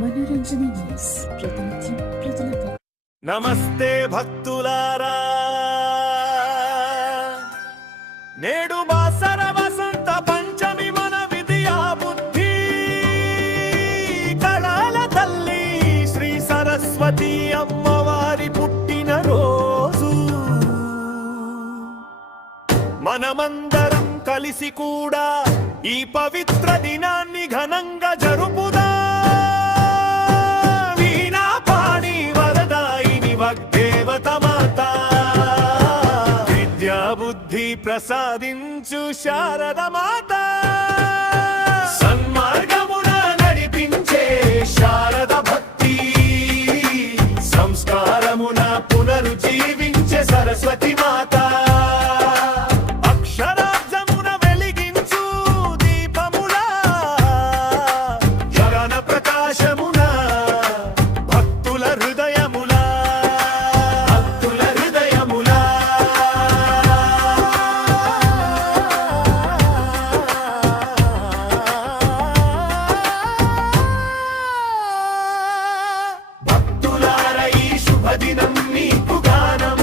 మనోరంజని న్యూస్ ప్రతినిత్యం ప్రజలకు. నమస్తే భక్తులారా, నేడు బాసర వసంత పంచమి, మన విద్యా బుద్ధి కళల తల్లి శ్రీ సరస్వతి అమ్మవారి పుట్టిన రోజు. మనమందరం కలిసి కూడా ఈ పవిత్ర దినాన్ని ఘనంగా జరుపుదా. బుద్ధి ప్రసాదించు శారద మాత, సన్మార్గమున నడిపించే శారద భక్తి, సంస్కారమున పునరుజ్జీవించే సరస్వతి మాత, అక్షరాబ్జమున వెలిగించు దీపములా, జ్ఞాన ప్రకాశమున భక్తుల హృదయములా. దినం నీకు గానం,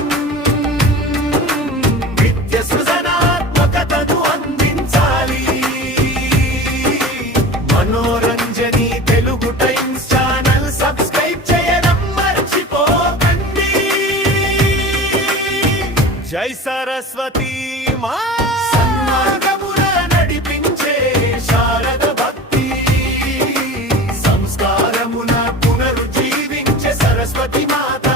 నిత్య సృజనాత్మకతను అందించాలి. మనోరంజని తెలుగు టైమ్స్ ఛానల్ సబ్స్క్రైబ్ చేయడం మర్చిపోకండి. జై సరస్వతి మా, సన్మార్గమున నడిపించే శారద భక్తి, సంస్కారమున పునరుజ్జీవించే సరస్వతి మాత,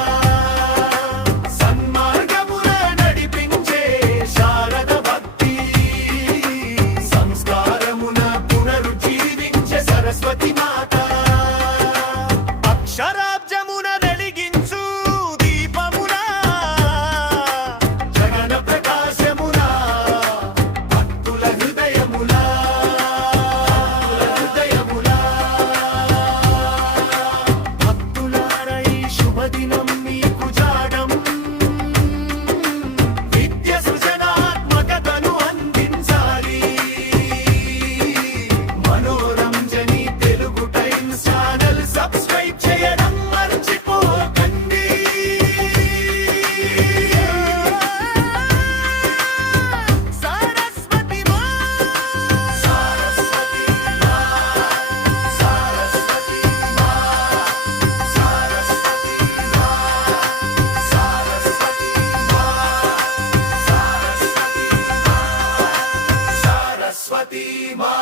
సరస్వతి మాత, అక్షరాబ్జమున వెలిగించు దీపమునా, జగన ప్రకాశమునా, భక్తుల హృదయములా. భక్తులారై శుభదినం మీకు జాడం, విద్య సృజనాత్మకతను అందించాలి. మనోరంజని తెలుగు టైమ్స్ ఛానల్ సబ్స్క్రైబ్ చేయడం మర్చిపోకండి. సరస్వతి మా, సరస్వతి మా, సరస్వతి మా, సరస్వతి మా, సరస్వతి మా, సరస్వతి మా, సరస్వతి మా.